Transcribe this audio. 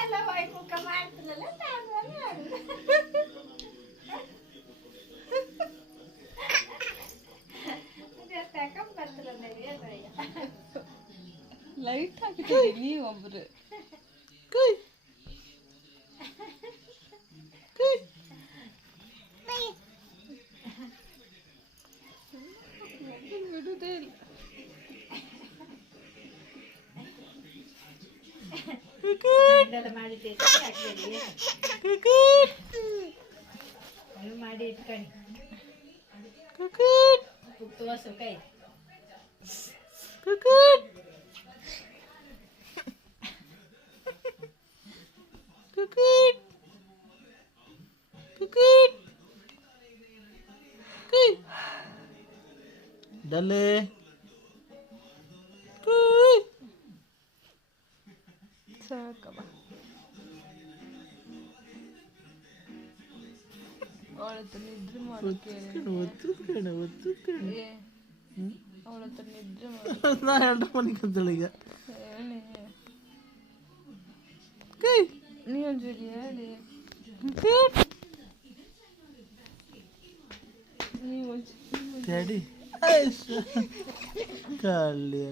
ಎಲ್ಲ ಹೋಯ್ ಮುಖ ಮಾಡ್ತಿರಲ್ಲ ಲೈಟ್ ಹಾಕಿದ್ದೀರಿ ನೀವೊಬ್ರು. ಬಿಡುದೇ ಇಲ್ಲ. ಮಾಡಿ ಇಟ್ಕೊಂಡು ತುವಸು ಕೈ ಡಲೆ ಸಾಕಮ್ಮ. ಅವಳ ಹತ್ರ ನಿದ್ರೆ ಮಾಡೋಕೆ ಅವಳ ಹತ್ರ ನಿದ್ರೆ ಮಾಡಿ ನಾ 2 ಮನೆಗೆ ಅಂತೇಳಿ ಈಗ ಹೇಳಿ ನೀವು ಜೋಡಿ ಹೇಳಿ ನೀವು ಡ್ಯಾಡಿ ಕಳ್ಳಿ